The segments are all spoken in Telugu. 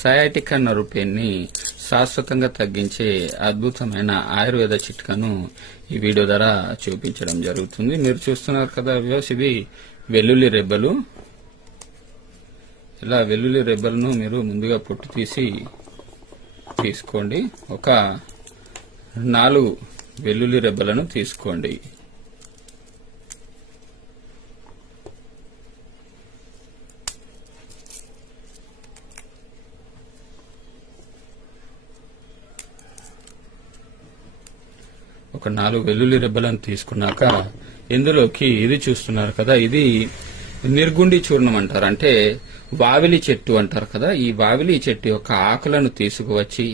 సయాటికా నర్వ్ పెయిన్ ని శాశ్వతంగా తగ్గించే అద్భుతమైన ఆయుర్వేద చిట్కాను ఈ వీడియో ద్వారా చూపించడం జరుగుతుంది. మీరు చూస్తున్నారు కదా వ్యూవర్స్, ఇవి వెల్లుల్లి రెబ్బలు. ఇలా వెల్లుల్లి రెబ్బలను మీరు ముందుగా పొట్టు తీసుకోండి. ఒక 4 వెల్లుల్లి రెబ్బలను తీసుకోండి. ఒక 4 వెల్లుల్లి రెబ్బలను తీసుకున్నాక ఇందులోకి ఇది చూస్తున్నారు కదా, ఇది నిర్గుండి చూర్ణం అంటారు, అంటే వావిలి చెట్టు అంటారు కదా. ఈ వావిలి చెట్టు యొక్క ఆకులను తీసుకువచ్చి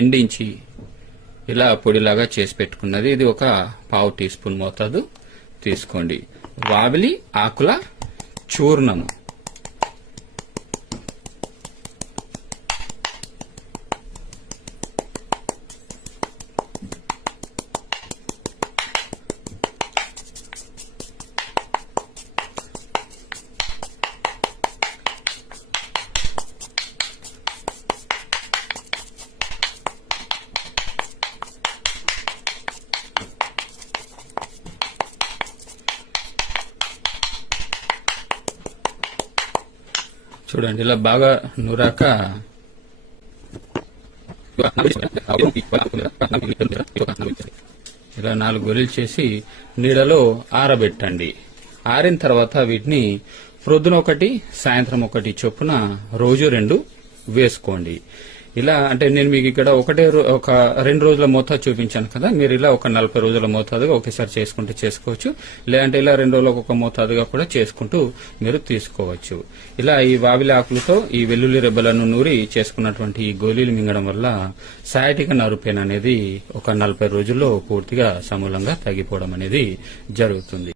ఎండించి ఇలా పొడిలాగా చేసి పెట్టుకున్నది. ఇది ఒక 1/2 టీ స్పూన్ మోతాదు తీసుకోండి. వావిలి ఆకుల చూర్ణము. చూడండి, ఇలా బాగా నూరాక ఇలా 4 గొలులు చేసి నీడలో ఆరబెట్టండి. ఆరిన తర్వాత వీటిని ప్రొద్దున 1, సాయంత్రం 1 చొప్పున రోజు 2 వేసుకోండి. ఇలా అంటే నేను మీకు ఇక్కడ ఒక 2 రోజుల మోతాదు చూపించాను కదా, మీరు ఇలా ఒక 40 రోజుల మోతాదుగా ఒకేసారి చేసుకుంటూ చేసుకోవచ్చు. లేదంటే ఇలా 2 రోజులకు ఒక మోతాదుగా కూడా చేసుకుంటూ మీరు తీసుకోవచ్చు. ఇలా ఈ వావిలి ఆకులతో ఈ వెల్లుల్లి రెబ్బలను నూరి చేసుకున్నటువంటి ఈ గోళీలు మింగడం వల్ల సయాటికా నర్వ్ పెయిన్ అనేది ఒక 40 రోజుల్లో పూర్తిగా సమూలంగా తగ్గిపోవడం అనేది జరుగుతుంది.